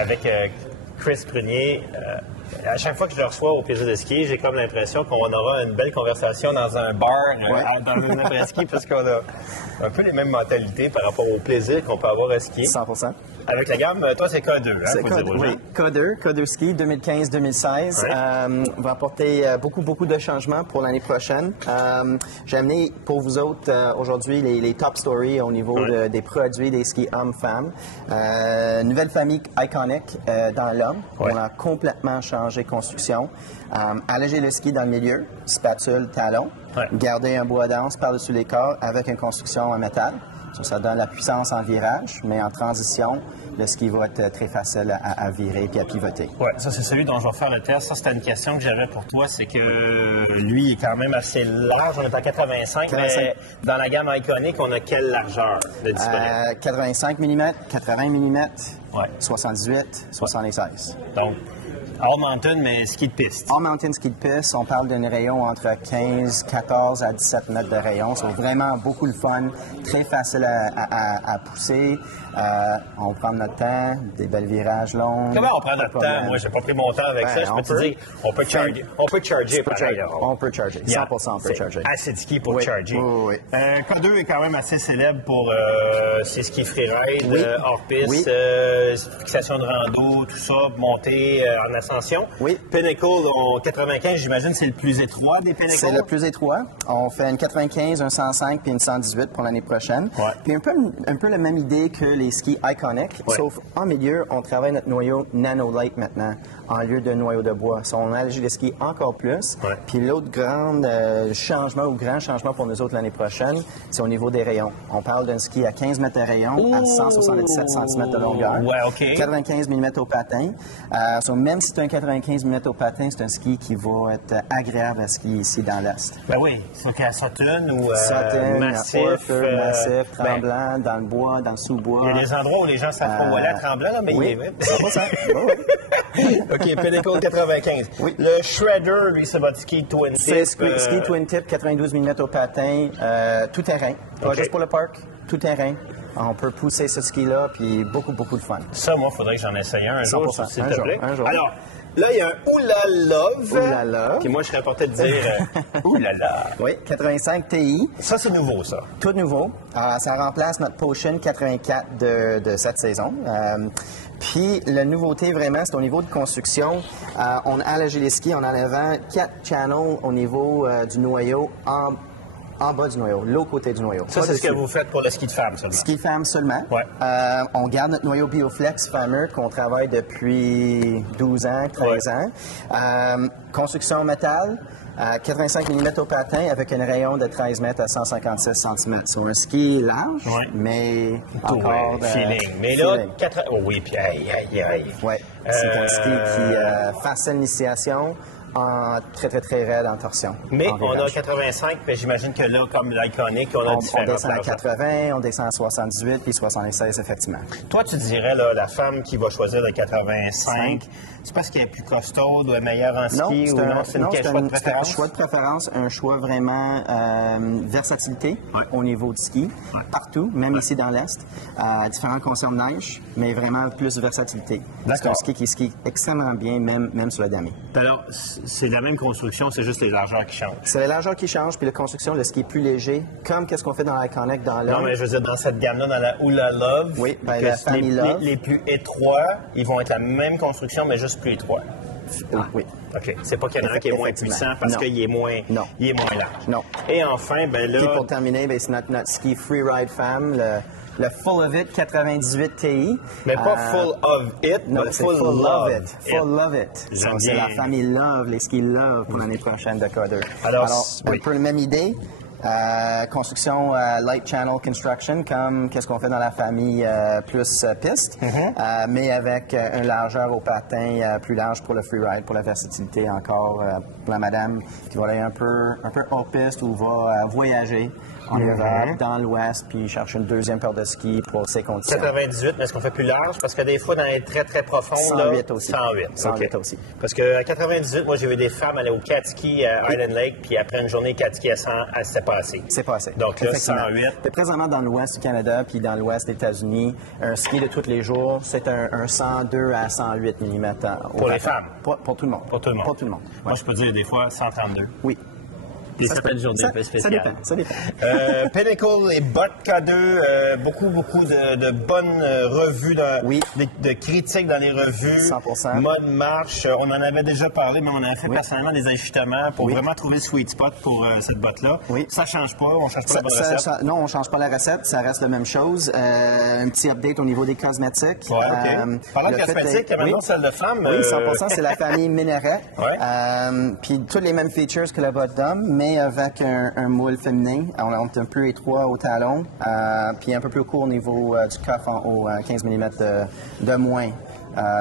avec Chris Prunier. À chaque fois que je le reçois au plaisir de ski, j'ai comme l'impression qu'on aura une belle conversation dans un bar, dans un après-ski, parce qu'on a un peu les mêmes mentalités par rapport au plaisir qu'on peut avoir à skier. 100%. Avec la gamme, toi, c'est K2, hein, C'est faut dire aux gens. oui, K2 Ski 2015-2016 va apporter beaucoup de changements pour l'année prochaine. J'ai amené pour vous autres aujourd'hui les top stories au niveau des produits des skis hommes-femmes. Nouvelle famille iconique dans l'homme. On a complètement changé construction. Alléger le ski dans le milieu, spatule, talon. Garder un bois dense par-dessus les corps avec une construction en métal. Ça donne la puissance en virage, mais en transition, le ski va être très facile à virer et à pivoter. Oui, ça, c'est celui dont je vais faire le test. Ça, c'était une question que j'avais pour toi. C'est que lui est quand même assez large. On est à 85, mais dans la gamme iconique, on a quelle largeur de disponible? 85 mm, 80 mm, 78, 76. Donc, All Mountain, mais ski de piste. All Mountain ski de piste, on parle d'un rayon entre 14 à 17 mètres de rayon. C'est vraiment beaucoup de fun, très facile à pousser. On prend notre temps, des belles virages longs. Comment on prend notre temps? Moi, j'ai pas pris mon temps avec ça. Je peux te dire, on peut charger. On peut charger, pareil. On peut charger. 100% on peut charger. Assez de ski pour charger. Oui. K2 est quand même assez célèbre pour ses skis freeride, hors-piste, fixation de rando, tout ça, montée en ascension. Oui. Pinnacle, en 95, j'imagine, c'est le plus étroit des Pinnacle? C'est le plus étroit. On fait une 95, un 105 puis une 118 pour l'année prochaine. Puis un peu la même idée que les skis iconiques, sauf en milieu, on travaille notre noyau Nano-Lite maintenant, en lieu de noyau de bois. On allège les skis encore plus. Puis l'autre grand changement pour nous autres l'année prochaine, c'est au niveau des rayons. On parle d'un ski à 15 mètres de rayon, à 177 cm de longueur, 95 mm au patin. Même si c'est un 95 mm au patin, c'est un ski qui va être agréable à skier ici dans l'Est. Ben oui, c'est qu'à Sutton ou Massif, Tremblant, dans le bois, dans le sous-bois. Il y a des endroits où les gens s'accrochent à Tremblant, là, mais il est... 100%. OK, Pinnacle 95. Le Shredder, lui, c'est votre ski twin tip. C'est ski twin tip, 92 mm au patin, tout terrain. Pas juste pour le parc, tout terrain. On peut pousser ce ski-là, puis beaucoup de fun. Ça, moi, il faudrait que j'en essaye un jour, s'il te plaît. Un jour. Alors, là, il y a un Oulala. Oulala. Puis moi, je serais porté de dire Oulala. Oui, 85 Ti. Ça, c'est nouveau, ça. Tout nouveau. Ça remplace notre Potion 84 de cette saison. Puis, la nouveauté, vraiment, c'est au niveau de construction. On a allégé les skis en enlevant 4 channels au niveau du noyau en bas du noyau, l'autre côté du noyau. Ça, c'est ce que vous faites pour le ski de femme seulement? Ski de femme seulement. On garde notre noyau Bioflex fameux qu'on travaille depuis 12 ans, 13 ans. Construction en métal, 85 mm au patin avec un rayon de 13 mètres à 156 cm. C'est un ski large, mais encore feeling. Mais là, oui, puis aïe. C'est un ski qui facile l'initiation. Très raide en torsion. Mais on a 85, puis j'imagine que là, comme l'iconique, on a différents. On descend à 80, on descend à 78, puis 76, effectivement. Toi, tu dirais, là, la femme qui va choisir le 85, c'est parce qu'elle est plus costaude ou est meilleure en ski? C'est un choix de préférence, un choix vraiment versatilité au niveau du ski, partout, même ici dans l'Est. Différents concerts de neige, mais vraiment plus versatilité. C'est un ski qui skie extrêmement bien, même sur la damier. Alors, c'est la même construction, c'est juste les largeurs qui changent. C'est les largeurs qui changent, puis la construction, le ski est plus léger, comme qu'est-ce qu'on fait dans l'Iconic, dans l'homme. Non, mais je veux dire, dans cette gamme-là, dans la Oula Love, la famille Love. Les plus étroits, ils vont être la même construction, mais juste plus étroits. Oui. OK. C'est pas qu'il y en a un qui est moins puissant parce qu'il est moins large. Non. Et enfin, ben là... Puis pour terminer, c'est notre ski Freeride Femme, le Full of It 98 Ti. Mais pas Full of It, mais Full Love It. Full Love It. C'est la famille Love, les skis Love pour l'année prochaine de K2. Alors un peu la même idée. Construction Light Channel Construction, comme qu'est-ce qu'on fait dans la famille plus piste, mais avec une largeur au patin plus large pour le freeride, pour la versatilité encore, pour la madame qui va aller un peu hors piste ou va voyager en hiver dans l'ouest puis chercher une deuxième paire de skis pour ses conditions. 98, mais est-ce qu'on fait plus large? Parce que des fois, dans les très profondes... 108 aussi. 108 aussi. Parce qu'à 98, moi, j'ai vu des femmes aller au cat ski à Island Lake, puis après une journée cat ski, elles s'étaient pas assez. C'est pas assez. Donc là, Effectivement. 108. Puis présentement, dans l'ouest du Canada puis dans l'ouest des États-Unis, un ski de tous les jours, c'est un 102 à 108 mm. Pour les femmes? Pour tout le monde. Pour tout le monde. Pour tout le monde. Moi, je peux dire des fois 132. Oui. Puis ça peut être une journée un peu spéciale. Ça dépend. Pinnacle et Vodka 2, beaucoup de bonnes revues, de critiques dans les revues. 100%. Mode marche, on en avait déjà parlé, mais on a fait personnellement des ajustements pour vraiment trouver le sweet spot pour cette botte-là. Oui. Ça change pas, on change pas la bonne recette. Non, on ne change pas la recette, ça reste la même chose. Un petit update au niveau des cosmétiques. Ouais, OK. Parlant de cosmétiques, maintenant celle de femme. Oui, 100%, c'est la famille Mineret. Ouais. Puis tous les mêmes features que la botte d'homme, mais avec un moule féminin. On est un peu étroit au talon, puis un peu plus court au niveau du coffre en haut, 15 mm de moins.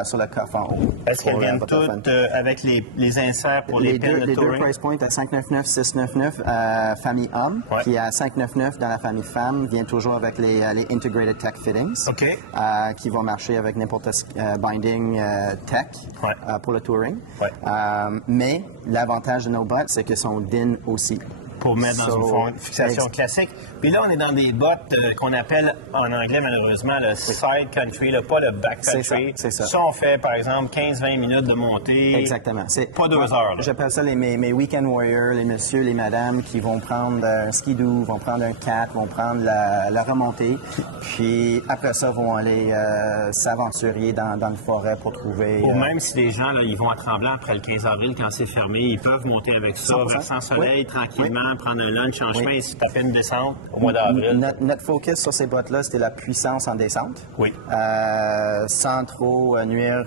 Sur le coffre en haut. Est-ce qu'elles viennent toutes avec les inserts pour les pins de les touring? deux price points à 599, 699, famille homme, puis à 599 dans la famille femme, vient toujours avec les Integrated Tech Fittings, OK. qui vont marcher avec n'importe binding tech pour le touring. Ouais. Mais l'avantage de nos bottes, c'est qu'elles sont DIN aussi. Pour mettre dans une fixation classique. Puis là, on est dans des bottes qu'on appelle en anglais, malheureusement, le side country, pas le back country. C'est ça. Ça, on fait, par exemple, 15-20 minutes de montée. Exactement. Pas 2 heures. J'appelle ça mes weekend warriors, les messieurs, les madames qui vont prendre un skidoo, vont prendre un cat, vont prendre la remontée. Puis après ça, vont aller s'aventurer dans la forêt pour trouver... Ou même si les gens, là, ils vont à Tremblant après le 15 avril, quand c'est fermé, ils peuvent monter avec ça, 100%. versant soleil, tranquillement, prendre un lunch en chemin et se taper une descente au mois d'avril. d'avril. Notre focus sur ces bottes-là, c'était la puissance en descente. Oui. Sans trop nuire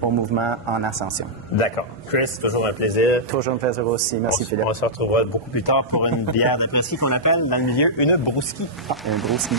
au mouvement en ascension. D'accord. Chris, toujours un plaisir. Toujours un plaisir aussi. Merci, Philippe. On se retrouvera beaucoup plus tard pour une bière d'après-ski qu'on appelle dans le milieu une brouski. Un brouski.